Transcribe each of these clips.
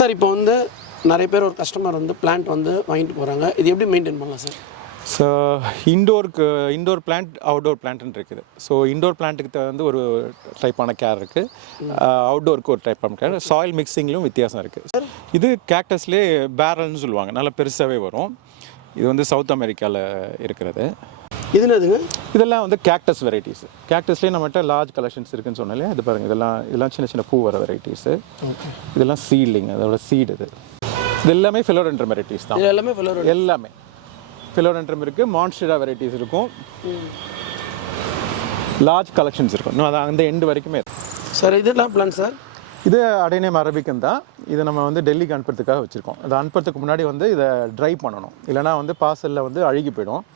Sir இப்போ வந்து நிறைய பேர் ஒரு கஸ்டமர் வந்து பிளான்ட் வந்து வாங்கிட்டு போகிறாங்க, இது எப்படி மெயின்டைன் பண்ணலாம் sir? So indoor plant outdoor பிளான்ட்னு இருக்குது. ஸோ இண்டோர் பிளான்ட்டுக்கு வந்து ஒரு டைப்பான கேர் இருக்குது, அவுட்டோருக்கு ஒரு டைப்பான கேர், சாயில் மிக்சிங்லையும் வித்தியாசம் இருக்குது. இது கேக்டஸ்லேயே பேரல்னு சொல்லுவாங்க, நல்லா பெருசாகவே வரும். இது வந்து சவுத் அமெரிக்காவில் இருக்கிறது. இது என்னதுங்க? இதெல்லாம் வந்து கேக்டஸ் வெரைட்டிஸ். கேக்டஸ்லேயே நம்மகிட்ட லார்ஜ் கலெக்ஷன்ஸ் இருக்குன்னு சொன்னாலே அது பாருங்கள், இதெல்லாம் சின்ன சின்ன பூ வர வெரைட்டிஸு. இதெல்லாம் சீட்லிங், அதோட சீடு. இது எல்லாமே ஃபிலோடென்ட்ரம் வெரைட்டிஸ் தான். எல்லாமே ஃபிலோடென்ட்ரம் இருக்குது, மான்ஸ்டரா வெரைட்டிஸ் இருக்கும், லார்ஜ் கலெக்ஷன்ஸ் இருக்கும். இன்னும் அது அந்த எண்டு வரைக்குமே சார். இதெல்லாம் பிளான் சார், இது அடைனேம் அரபிக்கன் தான். இதை நம்ம வந்து டெல்லிக்கு அனுப்புறதுக்காக வச்சுருக்கோம். அதை அனுப்புறதுக்கு முன்னாடி வந்து இதை ட்ரை பண்ணணும், இல்லைனா வந்து பார்சலில் வந்து அழுகி போயிடும்.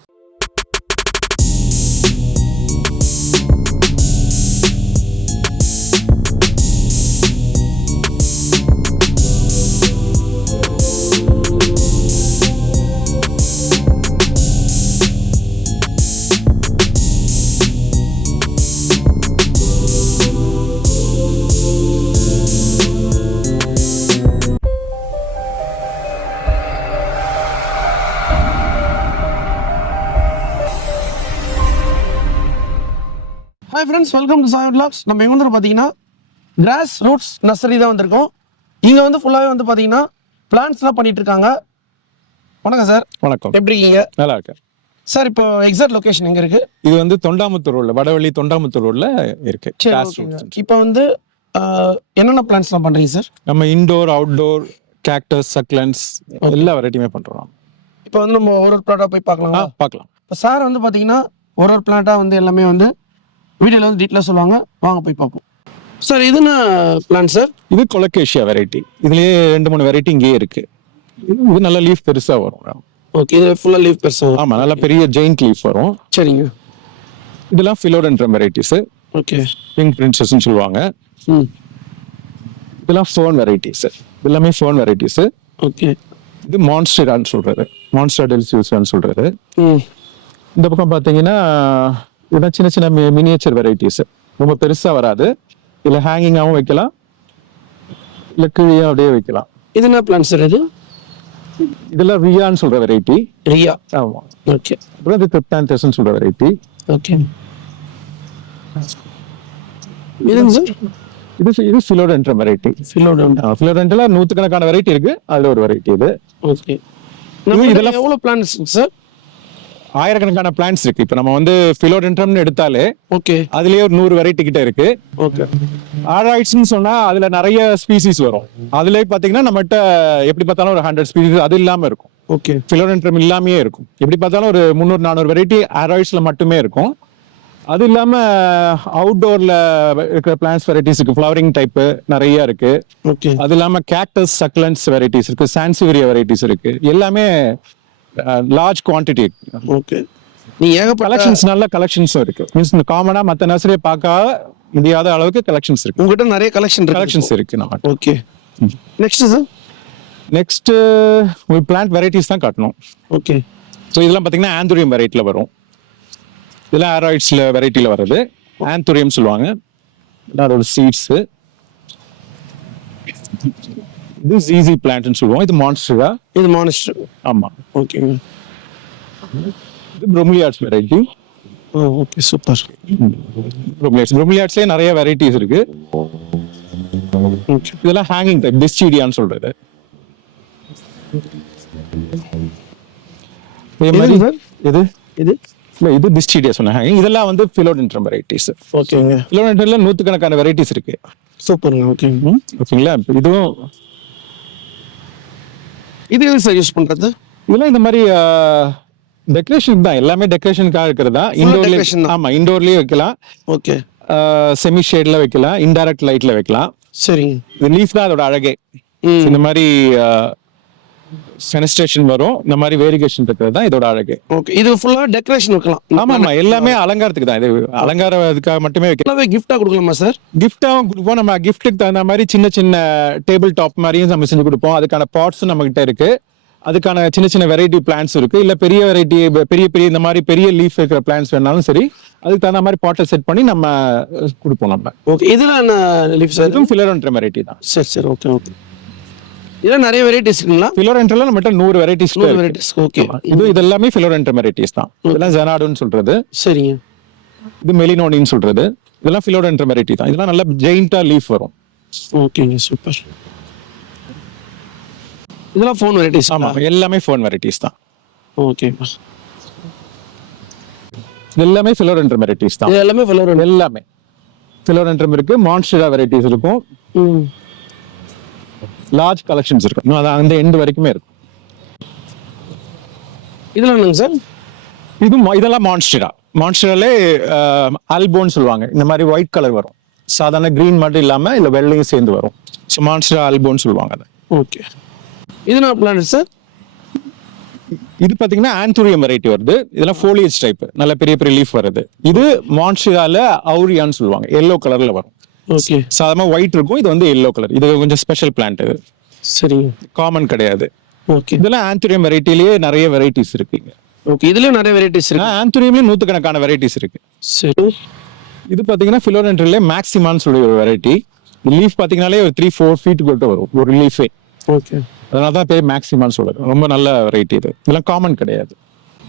Hi friends, welcome to Sai vlogs. நம்ம எங்கே வந்து பார்த்தீங்கன்னா கிராஸ் ரூட்ஸ் நர்சரி தான் வந்திருக்கோம். இங்கே வந்து ஃபுல்லாகவே வந்து பார்த்தீங்கன்னா பிளான்ட்ஸ்லாம் பண்ணிட்டு இருக்காங்க. வணக்கம் சார். வணக்கம், எப்படி இருக்கீங்க? நல்லா இருக்கேன் சார். இப்போ எக்ஸாக்ட் லொகேஷன் எங்கே இருக்குது? இது வந்து தொண்டாமுத்தூர் ரோட்ல, வடவள்ளி தொண்டாமுத்தூர் ரோட்ல இருக்கு. இப்போ வந்து என்னென்ன பிளான்ட்ஸ்லாம் பண்ணுறீங்க சார்? நம்ம இண்டோர், அவுட்டோர், கேக்டஸ், சக்லன்ஸ் எல்லா வெரைட்டியுமே பண்ணுறோம். இப்போ வந்து நம்ம ஒரு பிளாட்டாக போய் பார்க்கலாம். பார்க்கலாம். இப்போ சார் வந்து பார்த்தீங்கன்னா ஒரு பிளாட்டாக வந்து எல்லாமே வந்து வீடியோவில் வந்து டீட்டெயிலாக சொல்லுவாங்க, வாங்க போய் பார்ப்போம். சார் இது என்ன பிளான் சார்? இது கொலகேஷியா வெரைட்டி. இதுலேயே 2-3 வெரைட்டி இங்கேயே இருக்கு. இது நல்ல லீஃப் பெருசாக வரும். ஓகே, இது ஃபுல்லாக லீஃப் பெருசாக? ஆமாம், நல்ல பெரிய ஜெயிண்ட் லீஃப் வரும். சரிங்க. இதெல்லாம் ஃபிலோடென்ட்ரம் வெரைட்டிஸு. ஓகே, பிங்க் பிரின்சஸ்ன்னு சொல்லுவாங்க. இதெல்லாம் ஃபோன் வெரைட்டிஸு. எல்லாமே ஃபோன் வெரைட்டிஸு. ஓகே. இது மான்ஸ்டரான்னு சொல்கிறது, மான்ஸ்டர் டெலிசியஸ்ன்னு சொல்கிறது. இந்த பக்கம் பார்த்தீங்கன்னா இதெல்லாம் சின்ன சின்ன மினியேச்சர் வெரைட்டிஸ், ரொம்ப பெருசாக வராது. இல்லை ஹேங்கிங்காகவும் வைக்கலாம், இல்லை கீழே அப்படியே வைக்கலாம். இது என்ன பிளான் சார்? இது இதெல்லாம் ரியான்னு சொல்கிற வெரைட்டி. ரியா, ஆமாம். ஓகே. அப்புறம் இது கிரிப்டாந்தஸ்ன்னு சொல்கிற வெரைட்டி. ஓகே. இதுங்க சார்? இது ஃபிலோடென்ட்ரம் வெரைட்டி. ஃபிலோடென்ட்ல நூற்றுக்கணக்கான வெரைட்டி இருக்கு, அதில் ஒரு வெரைட்டி இது. ஓகே. இதெல்லாம் எவ்வளோ பிளான்ஸ் சார்? ஆயிரக்கணக்கான பிளான்ஸ் இருக்கு. இப்போ நம்ம வந்து ஃபிலோடென்ட்ரம்னு எடுத்தாலே ஓகே, அதுலயே ஒரு 100 வெரைட்டி கிட்ட இருக்கு. ஓகே. ஆராய்ட்ஸ்னு சொன்னா அதுல நிறைய ஸ்பீசிஸ் வரும். அதுலயே பாத்தீங்கன்னா நம்மகிட்ட எப்படி பார்த்தாலும் ஒரு 100 ஸ்பீசிஸ் அது இல்லாம இருக்கும். ஓகே. ஃபிலோடென்ட்ரம் இல்லாமயே இருக்கும். எப்படி பார்த்தாலும் ஒரு 300-400 வெரைட்டி ஆராய்ட்ஸ்ல மட்டுமே இருக்கும். அது இல்லாம அவுட்டோர்ல இருக்கிற பிளான்ஸ் வெரைட்டிஸ் இருக்கு, ஃப்ளவரிங் டைப் நிறைய இருக்கு. ஓகே. அது இல்லாம கேக்டஸ், சக்லன்ஸ் வெரைட்டிஸ் இருக்கு, சான்சிவேரியா வெரைட்டிஸ் இருக்கு. எல்லாமே லார்ஜ் குவான்டிட்டி. ஓகே. நீங்க ஏகப்பட்ட கலெக்ஷன்ஸ், நல்ல கலெக்ஷன்ஸும் இருக்கு. மீன்ஸ் காமனா மற்ற நர்சரியை பார்க்க முடியாத அளவுக்கு கலெக்ஷன்ஸ் இருக்கு. உங்ககிட்ட நிறைய கலெக்ஷன்ஸ் இருக்கு நம்ம. ஓகே. Next sir? நெக்ஸ்ட் உங்களுக்கு பிளான்ட் வெரைட்டிஸ் தான் காட்டணும். ஓகே. ஸோ இதெல்லாம் பார்த்தீங்கன்னா ஆந்தூரியம் வெரைட்டியில் வரும். இதெல்லாம் ஆராய்ட்ஸ்ல வெரைட்டியில் வர்றது ஆந்தூரியம் சொல்லுவாங்க. அதோட சீட்ஸு. இது ஜிசி பிளான்ட்னு சொல்லுவோம். இது மான்ஸ்டரா. இது மான்ஸ்டர். ஆமா. ஓகே. இது ப்ரோமிலியாட்ஸ் வெரைட்டி. Okay, super. ப்ரோமிலியாட்ஸ்லயே நிறைய வெரைட்டிஸ் இருக்கு. இதெல்லாம் ஹேங்கிங் டைப், டிஸ்டீடியான்னு சொல்றது. இது டிஸ்டீடியா சொன்ன ஹேங்கிங். இதெல்லாம் வந்து ஃபிலோடென்ட்ரம் வெரைட்டிஸ். ஓகேங்க. ஃபிலோடென்ட்ரம்ல நூற்றுக்கணக்கான வெரைட்டிஸ் இருக்கு. சூப்பருங்க. ஓகே. ஓகேங்களா. இதுவும் இது எது சார் யூஸ் பண்றது? இதெல்லாம் இந்த மாதிரி டெக்கரேஷன் தான், எல்லாமே டெக்கரேஷனுக்காக இருக்கிறது தான். இண்டோர்ல, ஆமா, இண்டோர்லயே வைக்கலாம். ஓகே. செமி ஷேட்ல வைக்கலாம், இன்டைரக்ட் லைட்ல வைக்கலாம். சரிங்க. இந்த லீஃப் தான் அதோட அழகே. இந்த மாதிரி ஃபெனஸ்ட்ரேஷன் வரும், இந்த மாதிரி வேரிகேஷன் இருக்கிறது தான் இதோட அழகே. ஓகே. இது ஃபுல்லா டெக்கரேஷன் வைக்கலாம். ஆமா ஆமா, எல்லாமே அலங்காரத்துக்கு தான். இது அலங்காரத்துக்காக மட்டுமே வைக்கலாம். கிஃப்டா கொடுக்கலாமா சார்? கிஃப்டாவும் கொடுப்போம். நம்ம கிஃப்ட்டுக்கு தகுந்த மாதிரி சின்ன சின்ன டேபிள் டாப் மாதிரியும் நம்ம செஞ்சு கொடுப்போம். அதுக்கான பாட்ஸும் நம்ம கிட்ட இருக்கு. அதுக்கான சின்ன சின்ன வெரைட்டி பிளான்ஸ் இருக்கு. இல்ல பெரிய வெரைட்டி, பெரிய பெரிய இந்த மாதிரி பெரிய லீஃப் இருக்கிற பிளான்ஸ் வேணாலும் சரி, அதுக்கு தகுந்த மாதிரி பாட்டை செட் பண்ணி நம்ம கொடுப்போம் நம்ம. ஓகே. இதெல்லாம் என்ன லீஃப் சார்? இதுவும் ஃபிலோடென்ட்ரம் வெரைட்டி தான். சரி சரி, ஓகே ஓகே. இதெல்லாம் நிறைய வெரைட்டிஸ் இருக்குங்களா? ஃபிலோடென்ட்ரில் நம்மகிட்ட 100 வெரைட்டிஸ் 100 வெரைட்டிஸ். ஓகே. இது எல்லாமே ஃபிலோடென்ட்ரி வெரைட்டிஸ் தான். இதெல்லாம் ஜெனாடுன்னு சொல்றது, சரிங்க. இது மெலினோனின்னு சொல்றது, இதெல்லாம் ஃபிலோடென்ட்ரி வெரைட்டி தான். இதெல்லாம் நல்ல ஜெயிண்டா லீஃப் வரும். ஓகேங்க, சூப்பர். இதெல்லாம் ஃபோன் வெரைட்டிஸ். ஆமா, எல்லாமே ஃபோன் வெரைட்டிஸ் தான். ஓகேப்பா. இது எல்லாமே ஃபிலோடென்ட்ரி வெரைட்டிஸ் தான். இது எல்லாமே ஃபிலோடென்ட்ரம். எல்லாமே ஃபிலோடென்ட்ரம் இருக்கு, மான்ஸ்டரா வெரைட்டிஸ் இருக்கும், லார்ஜ் கலெக்ஷன்ஸ் இருக்கும். இன்னும் அது அந்த எண்டு வரைக்குமே இருக்கும். இதெல்லாம் என்னங்க சார்? இதெல்லாம் மான்ஸ்டராலே ஆல்போன்னு சொல்லுவாங்க. இந்த மாதிரி ஒயிட் கலர் வரும், சாதாரண கிரீன் மட்டும் இல்லாம இல்ல வெள்ளையும் சேர்ந்து வரும். ஸோ மான்ஸ்டரா ஆல்போன்னு சொல்லுவாங்க அதை. ஓகே. இது என்ன பிளான்ட் சார்? இது பாத்தீங்கன்னா ஆந்தூரியம் வெரைட்டி வருது. இதெல்லாம் ஃபோலியேஜ் டைப், நல்ல பெரிய பெரிய லீஃப் வருது. இது மான்ஸ்டரால அவுரியான்னு சொல்லுவாங்க, எல்லோ கலர்ல வரும். ஓகே. சாதாரண ஒயிட் இருக்கும், இது வந்து எல்லோ கலர். இது கொஞ்சம் ஸ்பெஷல் பிளான்ட், இது சரிங்க, காமன் கிடையாது. ஓகே. இதெல்லாம் ஆந்தூரியம் வெரைட்டிலேயே நிறைய வெரைட்டிஸ் இருக்குங்க. ஓகே. இதுலயும் நிறைய வெரைட்டிஸ் இருக்கு. ஆந்தூரியம்லயே 100கணக்கான வெரைட்டிஸ் இருக்கு. சரி. இது பாத்தீங்கன்னா ஃபிலோடென்ட்ரிலே மேக்ஸிமான்னு சொல்லி ஒரு வெரைட்டி. லீஃப் பாத்தீங்கன்னாலே ஒரு 3-4 ஃபீட் கிட்ட வரும் ஒரு லீஃபே. ஓகே. அதனாலதான் பேர் மேக்ஸிமான்னு சொல்றது. ரொம்ப நல்ல வெரைட்டி இது. இதெல்லாம் காமன் கிடையாது.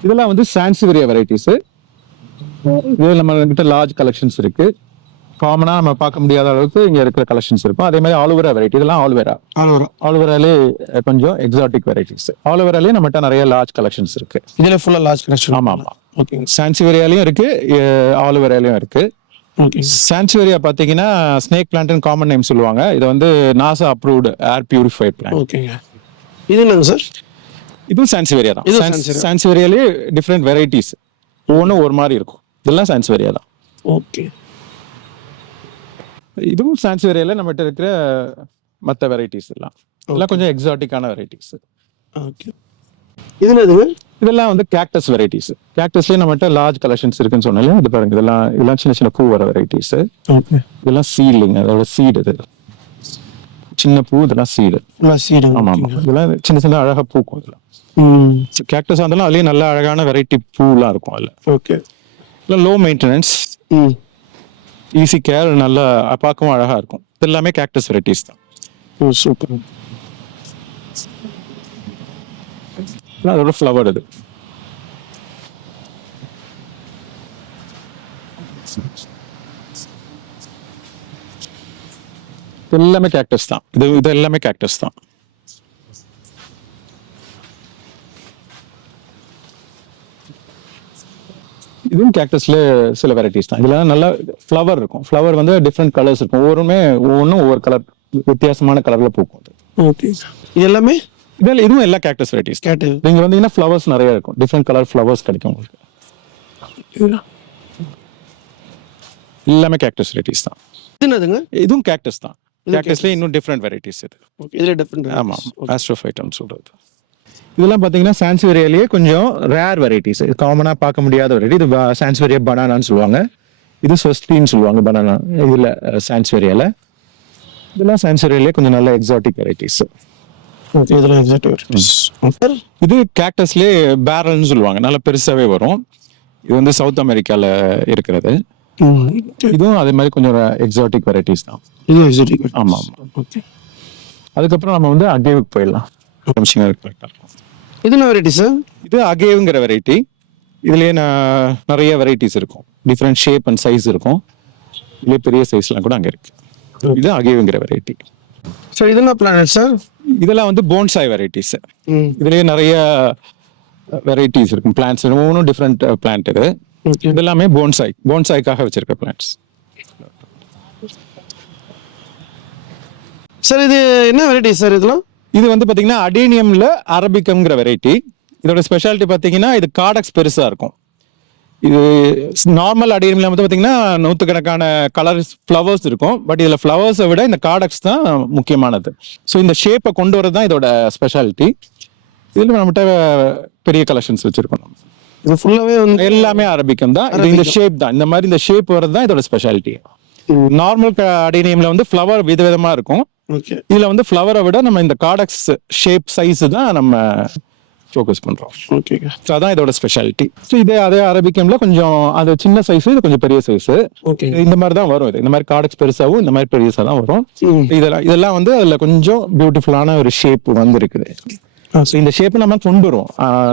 இதெல்லாம் வந்து சான்சிவேரியா வெரைட்டிஸ். இது நம்ம கிட்ட லார்ஜ் கலெக்ஷன்ஸ் இருக்கு. காமனா நம்ம பார்க்க முடியாத அளவுக்கு இங்க இருக்கிற கலெக்ஷன்ஸ் இருக்கும். அதே மாதிரி ஆலோவேரா வெரைட்டி. இதெல்லாம் ஆலோவேராலே கொஞ்சம் எக்ஸாட்டிக் வெரைட்டிஸ். ஆலோவேராலே நம்மகிட்ட நிறைய லார்ஜ் கலெக்ஷன்ஸ் இருக்கு. இதுல ஃபுல்லா லார்ஜ் கலெக்ஷன். ஆமா ஆமா. ஓகே. சான்சிவேரியாலையும் இருக்கு, ஆலோவேராலையும் இருக்கு. ஓகே. சான்சிவேரியா பாத்தீங்கன்னா ஸ்னேக் பிளான்ட்னு காமன் நேம் சொல்லுவாங்க. இது வந்து நாசா அப்ரூவ்டு ஏர் பியூரிஃபைட் பிளான்ட். ஓகேங்க. இது என்னங்க சார்? இதுவும் சான்சிவேரியா தான். இது சான்சிவேரியா. சான்சிவேரியாலே டிஃப்ரெண்ட் வெரைட்டிஸ், ஒவ்வொன்றும் ஒரு மாதிரி இருக்கும். இதெல்லாம் சான்சிவேரியா தான். ஓகே. இதுவும் சான்சிவேரியால நம்மகிட்ட இருக்கிற மற்ற வெரைட்டிஸ் எல்லாம் கொஞ்சம் எக்ஸாட்டிக்கான வெரைட்டிஸ். ஓகே. இது என்னதுங்க? இதெல்லாம் வந்து கேக்டஸ் வெரைட்டிஸ். கேக்டஸ்லயே நம்மகிட்ட லார்ஜ் கலெக்ஷன்ஸ் இருக்குன்னு சொன்னாலே இது பாருங்க. இதெல்லாம் சின்ன சின்ன பூ வர வெரைட்டிஸ். ஓகே. இதெல்லாம் சீட்லிங், அதோட சீடு. இது சின்ன பூ, இதெல்லாம் சீடு. சீடு. ஆமா ஆமா. இதெல்லாம் சின்ன சின்ன அழகா பூக்கும். இதெல்லாம் கேக்டஸ் இருந்தாலும் அதுலயே நல்ல அழகான வெரைட்டி பூலாம் இருக்கும் அதுல. ஓகே. இல்லை லோ மெயின்டெனன்ஸ், ஈஸி கேர், நல்லா பார்க்கவும் அழகா இருக்கும். இது எல்லாமே கேக்டஸ் வெரைட்டிஸ் தான். ஓ சூப்பர். அதோட ஃப்ளவர் இது. எல்லாமே கேக்டஸ் தான். இது எல்லாமே கேக்டஸ் தான். இதுவும் கேக்டஸ்ல சில வெரைட்டிஸ் தான். இதுல நல்லா ஃப்ளவர் இருக்கும். ஃப்ளவர் வந்து டிஃப்ரெண்ட் கலர்ஸ் இருக்கும். ஒவ்வொன்றும் ஒவ்வொரு கலர், வித்தியாசமான கலர்ல பூக்கும். ஓகே. இது எல்லாமே இதுவும் எல்லா கேக்டஸ் வெரைட்டிஸ். நீங்க வந்தீங்கன்னா ஃப்ளவர்ஸ் நிறைய இருக்கும், டிஃப்ரெண்ட் கலர் ஃப்ளவர்ஸ் கிடைக்கும் உங்களுக்கு. எல்லாமே கேக்டஸ் வெரைட்டிஸ் தான். என்னதுங்க? இதுவும் கேக்டஸ் தான். கேக்டஸ்ல இன்னும் டிஃப்ரெண்ட் வெரைட்டிஸ் இது. இதுல டிஃப்ரெண்ட். ஆமா, ஆஸ்ட்ரோஃபைட்டம் சொல்றது. இதெல்லாம் பாத்தீங்கன்னா சான்சிவேரியாலேயே கொஞ்சம் ரேர் வெரைட்டிஸ், காமனா பார்க்க முடியாத வெரைட்டி. இது சான்சிவேரியா பனானான்னு சொல்லுவாங்க. இது சொஸ்டின்னு சொல்லுவாங்க பனானா. இதுல சான்சிவேரியால இதெல்லாம் சான்சிவேரியாலேயே கொஞ்சம் நல்ல எக்ஸாட்டிக் வெரைட்டிஸ். இது கேக்டஸ்லயே பேரல்னு சொல்லுவாங்க, நல்லா பெருசாவே வரும். இது வந்து சவுத் அமெரிக்கால இருக்கிறது. இதுவும் அதே மாதிரி கொஞ்சம் எக்ஸாட்டிக் வெரைட்டிஸ் தான். ஆமா ஆமா. ஓகே. அதுக்கப்புறம் நம்ம வந்து அகேவுக்கு போயிடலாம். இது என்ன வெரைட்டி சார்? இது அகேவுங்கிற வெரைட்டி. இதுலயே நிறைய வெரைட்டிஸ் இருக்கும், டிஃப்ரெண்ட் ஷேப் அண்ட் சைஸ் இருக்கும். இதுலயே பெரிய சைஸ்லாம் கூட அங்க இருக்கு. இது அகேவுங்கிற வெரைட்டி. சார் இது என்ன பிளான்ட் சார்? இதெல்லாம் வந்து போன்சாய் வெரைட்டிஸ். இதுலயே நிறைய வெரைட்டிஸ் இருக்கும், பிளான்ட்ஸ். ஒவ்வொன்றும் டிஃப்ரெண்ட் பிளான்ட். இது இதெல்லாமே போன்சாய்க்காக வச்சிருக்க பிளான்ட்ஸ். சார் இது என்ன வெரைட்டி சார்? இதெல்லாம் இது வந்து பாத்தீங்கன்னா அடேனியம்ல அரபிக்கம்ங்கிற வெரைட்டி. இதோட ஸ்பெஷாலிட்டி பாத்தீங்கன்னா இது காடக்ஸ் பெருசா இருக்கும். இது நார்மல் அடேனியம்ல வந்து பாத்தீங்கன்னா 100கணக்கான கலர்ஸ் ஃப்ளவர்ஸ் இருக்கும். பட் இதுல ஃப்ளவர்ஸை விட இந்த காடக்ஸ் தான் முக்கியமானது. ஸோ இந்த ஷேப்பை கொண்டு வரது தான் இதோட ஸ்பெஷாலிட்டி. இதுல நம்மகிட்ட பெரிய கலெக்ஷன்ஸ் வச்சிருக்கோம். இது ஃபுல்லாவே எல்லாமே அரபிக்கம் தான். இது இந்த ஷேப் தான், இந்த மாதிரி இந்த ஷேப் வரது தான் இதோட ஸ்பெஷாலிட்டி. நார்மல் அடேனியம்ல வந்து ஃப்ளவர் விதவிதமா இருக்கும். இதுல வந்து ஃப்ளவரை விட நம்ம இந்த காடக்ஸ் ஷேப் சைஸ் தான் நம்ம ஃபோக்கஸ் பண்ணுறோம். ஓகேங்க. ஸோ அதான் இதோட ஸ்பெஷாலிட்டி. ஸோ அதே அரபிக்கம்ல கொஞ்சம் அது சின்ன சைஸு, இது கொஞ்சம் பெரிய சைஸு. ஓகே. இந்த மாதிரி தான் வரும். இது இந்த மாதிரி கார்டெக்ஸ் பெருசாகவும் இந்த மாதிரி பெருசாக தான் வரும். இதெல்லாம் வந்து அதில் கொஞ்சம் பியூட்டிஃபுல்லான ஒரு ஷேப் வந்து இருக்குது. ஸோ இந்த ஷேப்பை நம்ம கொண்டு வருவோம்,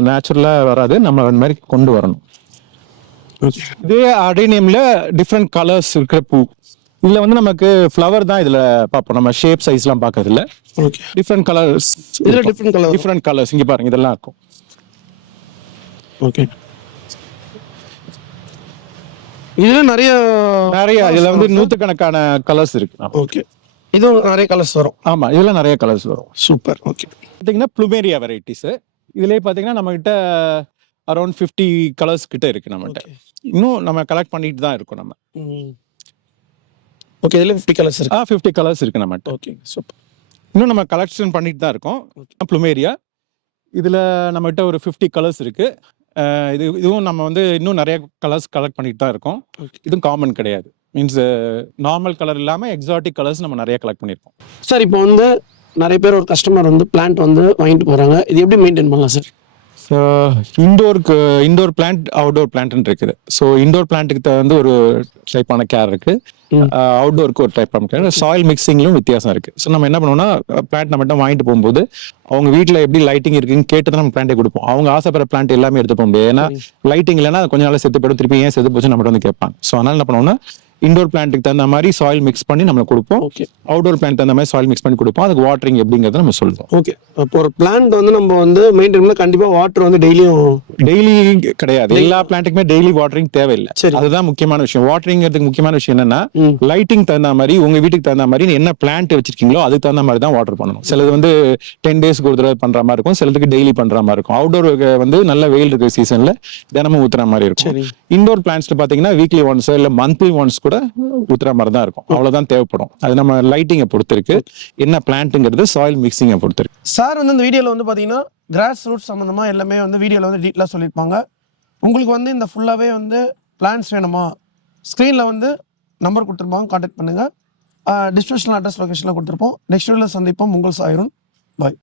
நேச்சுரலாக வராது, நம்ம அந்த மாதிரி கொண்டு வரணும். இதே அடேனியம்ல டிஃப்ரெண்ட் கலர்ஸ் இருக்கிற பூ. இதுல வந்து நமக்கு ஃப்ளவர் தான் இதுல பார்ப்போம், நம்ம ஷேப் சைஸ்லாம் பார்க்கறதில்ல. ஓகே. டிஃப்ரெண்ட் கலர்ஸ், இதுல டிஃப்ரெண்ட் கலர்ஸ் இங்க பாருங்க, இதெல்லாம் இருக்கும். ஓகே. இதுல நிறைய இதுல வந்து நூற்றுக்கணக்கான கலர்ஸ் இருக்கு. ஓகே. இதுவும் நிறைய கலர்ஸ் வரும். ஆமா, இதெல்லாம் நிறைய கலர்ஸ் வரும். சூப்பர். ஓகே. பார்த்தீங்கன்னா ப்ளூமேரியா வெரைட்டிஸ். இதுலயே பார்த்தீங்கன்னா நம்ம கிட்ட அரௌண்ட் 50 கலர்ஸ் கிட்ட இருக்கு நம்மகிட்ட. இன்னும் நம்ம கலெக்ட் பண்ணிட்டு தான் இருக்கோம் நம்ம. ஓகே. இதுல 50 கலர்ஸ் இருக்கு. 50 கலர்ஸ் இருக்கு நம்மகிட்ட. ஓகே. சூப்பர். இன்னும் நம்ம கலெக்ஷன் பண்ணிட்டு தான் இருக்கோம். ப்ளூமேரியா இதுல நம்மகிட்ட ஒரு 50 கலர்ஸ் இருக்கு. இதுவும் நம்ம வந்து இன்னும் நிறைய கலர்ஸ் கலெக்ட் பண்ணிட்டு தான் இருக்கோம். இதுவும் காமன் கிடையாது. மீன்ஸ் நார்மல் கலர் இல்லாம எக்ஸாட்டிக் கலர்ஸ் நம்ம நிறைய கலெக்ட் பண்ணியிருக்கோம். சார், இப்போ வந்து நிறைய பேர் ஒரு கஸ்டமர் வந்து பிளான்ட் வந்து வாங்கிட்டு போறாங்க, இது எப்படி மெயின்டைன் பண்ணலாம் sir? So indoor plant, outdoor பிளான்ட்னு இருக்குது. ஸோ இண்டோர் பிளான்ட்டுக்கு வந்து ஒரு டைப்பான கேர் இருக்கு, அவுட்டோருக்கு ஒரு டைப்பான கேர். சாயில் மிக்சிங்லும் வித்தியாசம் இருக்கு. ஸோ நம்ம என்ன பண்ணுவோம்னா, பிளான்ட் நம்மகிட்ட வாங்கிட்டு போகும்போது அவங்க வீட்டில் எப்படி லைட்டிங் இருக்குன்னு கேட்டு தான் நம்ம பிளான்ட்டே கொடுப்போம். அவங்க ஆசைப்படுற பிளான்ட் எல்லாமே எடுத்து போக முடியாது. ஏன்னா லைட்டிங் இல்லைன்னா கொஞ்ச நாள் செத்து போய்டும், திருப்பி ஏன் செத்து போச்சு நம்மகிட்ட வந்து கேட்பாங்க. ஸோ அதனால என்ன பண்ணுவோம்னா, இண்டோர் பிளான்ட்டுக்கு தகுந்த மாதிரி சாயில் மிக்ஸ் பண்ணி நம்ம கொடுப்போம். ஓகே. அவுட்டோர் பிளான்ட் தகுந்த மாதிரி சாயில் மிக்ஸ் பண்ணி கொடுப்போம். அதுக்கு வாட்டரிங் எப்படிங்கிறத நம்ம சொல்லுவோம். ஓகே. அப்போ ஒரு பிளான்ட் வந்து நம்ம வந்து மெயின்டைன் பண்ண கண்டிப்பா வாட்டர் வந்து டெய்லி கிடையாது. எல்லா பிளான்ட்டுக்குமே டெய்லி வாட்டரிங் தேவையில்லை. அதுதான் முக்கியமான விஷயம். வாட்டரிங்கிறதுக்கு முக்கியமான விஷயம் என்னன்னா, லைட்டிங் தகுந்த மாதிரி உங்க வீட்டுக்கு தகுந்த மாதிரி என்ன பிளான்ட் வச்சிருக்கீங்களோ அதுக்கு தகுந்த மாதிரி தான் வாட்டர் பண்ணணும். சிலது வந்து 10 டேஸ்க்கு ஒரு தடவை பண்ற மாதிரி இருக்கும், சிலதுக்கு டெய்லி பண்ற மாதிரி இருக்கும். அவுட்டோர் வந்து நல்ல வெயில் இருக்கிற சீசன்ல தினமும் ஊத்துற மாதிரி இருக்கும். இண்டோர் பிளான்ட்ஸ்ல பாத்தீங்கன்னா வீக்லி ஒன்ஸ் இல்ல மந்த்லி ஒன்ஸ் கூட ஊத்துற மாதிரி தான் இருக்கும். அவ்வளவுதான் தேவைப்படும். அது நம்ம லைட்டிங்கை பொறுத்து இருக்கு, என்ன பிளான்ட்ங்கிறது சாயில் மிக்சிங்கை பொறுத்து இருக்கு. சார் வந்து இந்த வீடியோல வந்து பாத்தீங்கன்னா கிராஸ் ரூட்ஸ் சம்பந்தமா எல்லாமே வந்து வீடியோல வந்து டீட்டெயிலா சொல்லியிருப்பாங்க. உங்களுக்கு வந்து இந்த ஃபுல்லாவே வந்து பிளான்ஸ் வேணுமா, ஸ்க்ரீன்ல வந்து நம்பர் கொடுத்துருப்பாங்க, கான்டாக்ட் பண்ணுங்க. டிஸ்கிரிப்ஷன் அட்ரஸ் லொகேஷன்ல கொடுத்துருப்போம். நெக்ஸ்ட் வீடியோல சந்திப்போம். உங்கள் சாயுருன். பாய்.